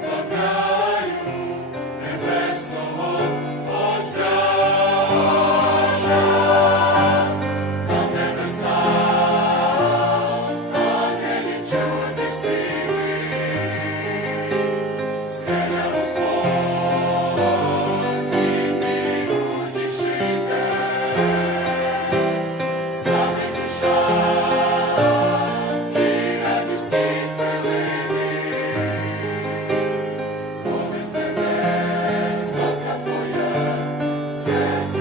the God. Jesus.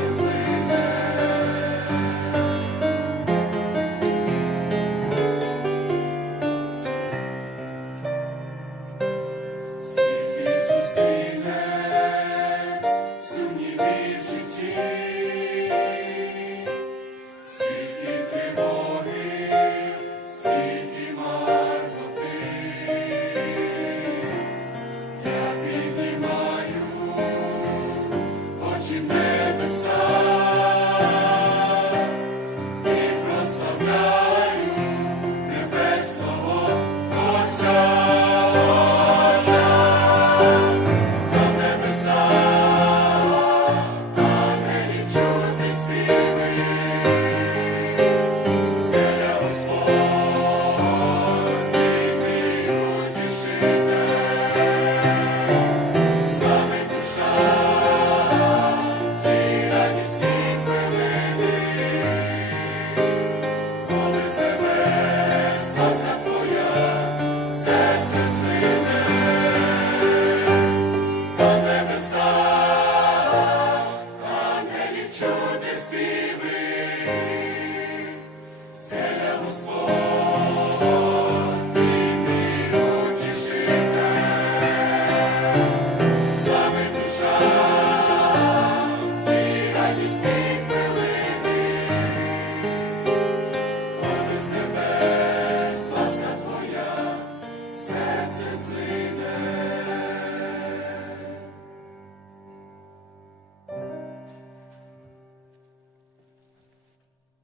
That's his.